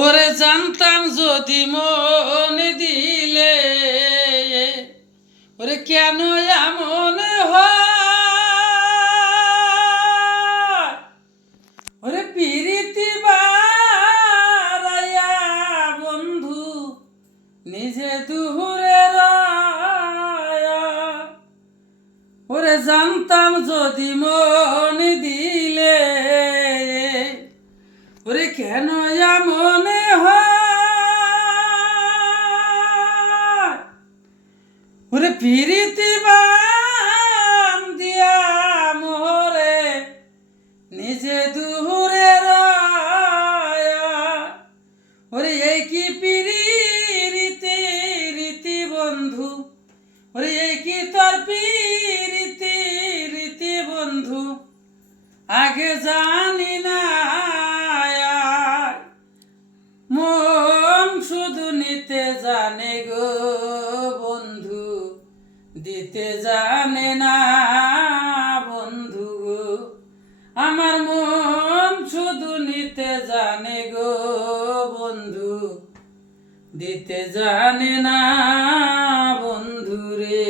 ওরে জানতাম যদি মন দিলে, ওরে কেন এমন হয়, ওরে পিরিতি বারাইয়া বন্ধু নিজে দুহুরে রায়া। ওরে জানতাম যদি মন দিলে, ওরে কেন এমন হয়, ওরে পিরিতি বান্ধিয়া মোহরে নিজে দুহুরে রায়া। ওরে এই কি পিরিতি রীতি বন্ধু, ওরে এই কি তোর পিরিতি রীতি বন্ধু, আগে জানি না। মন শুধু নিতে জানে গো বন্ধু, দিতে জানে না বন্ধু গো। আমার মন শুধু নিতে জানে গো বন্ধু, দিতে জানে না বন্ধু রে।